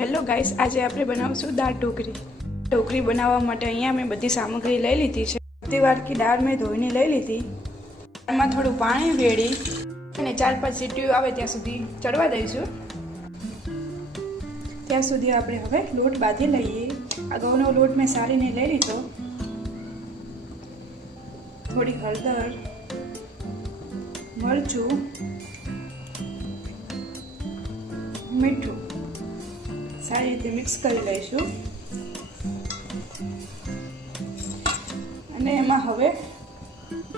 Hello guys, આજે આપણે બનાવશું દાળ ઢોકળી। ઢોકળી બનાવવા માટે અહીંયા મેં બધી સામગ્રી લઈ લીધી છે। અડધી વાટકી દાળ મેં ધોઈને લઈ લીધી। દાળમાં થોડું પાણી વેડી અને 4-5 સીટીઓ આવે ત્યાં સુધી ચડવા દઈશું। ત્યાં સુધી આપણે હવે લોટ બાંધી લઈએ। આ ઘઉંનો લોટ મેં સારીને લઈ લીધો। થોડી હળદર, મરચું, મીઠું સારી રીતે મિક્સ કરી લઈશું અને એમાં હવે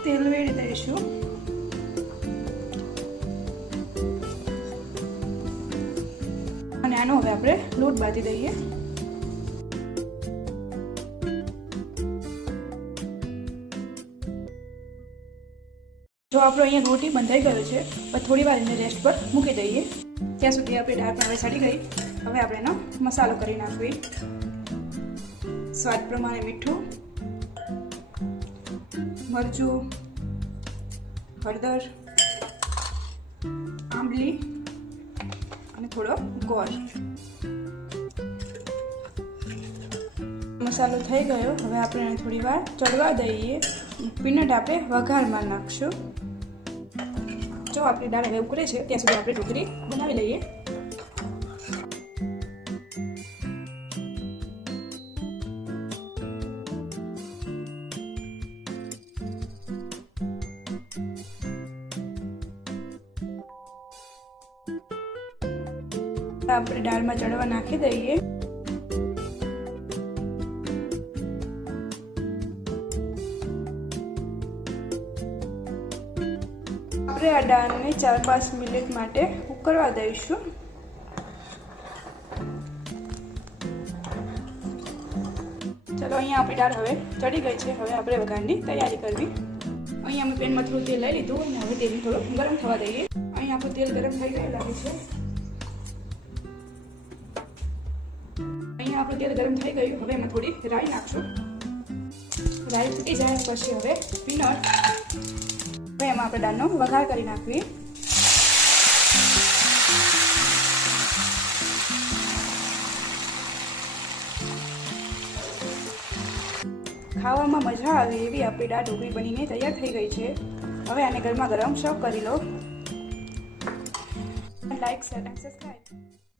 તેલ વેડી દઈશું। અને આનો હવે આપણે લોટ બાંધી દઈએ। જો આપણો અહીંયા રોટી બંધાઈ ગયો છે, પણ થોડી વાર એને રેસ્ટ પર મૂકી દઈએ। ત્યાં સુધી આપણી દાળ પણ હવે સડી ગઈ। હવે આપણે એનો મસાલો કરી નાખીએ। સ્વાદ પ્રમાણે મીઠું, મરચું, હળદર, આંબલી અને થોડો ગોળ। મસાલો થઈ ગયો। હવે આપણે એને થોડી વાર ચડવા દઈએ। પીનટ આપણે વઘારમાં નાખશું। જો આપણી દાળ હવે ઉકળે છે ત્યાં સુધી આપણે ઢોકળી બનાવી લઈએ। આપણે દાળમાં ચડવા નાખી દઈએ। આપણે આ દાળને 4-5 મિનિટ માટે ઉકળવા દઈશું। ચલો, અહીંયા આપણી દાળ હવે ચડી ગઈ છે। હવે આપણે વઘારની તૈયારી કરવી। અહીંયા અમે પેનમાં થોડું તેલ લઈ લીધું અને હવે તેલ થોડું ગરમ થવા દઈએ। અહીંયા આપણું તેલ ગરમ થઈ ગયું લાગે છે। અહીંયા આપણું તેલ ગરમ થઈ ગયું। હવે એમાં થોડી રાઈ નાખશું। રાઈ ફૂટી જાય પછી હવે પીનટ, હવે એમાં આપણે દાળનો વઘાર કરી નાખીએ। ખાવામાં મજા આવે એવી આપણી દાળ ઢોકળી બનીને તૈયાર થઈ ગઈ છે। હવે આને ગરમા ગરમ સર્વ કરી લો। લાઈક, શેર અને સબસ્ક્રાઈબ।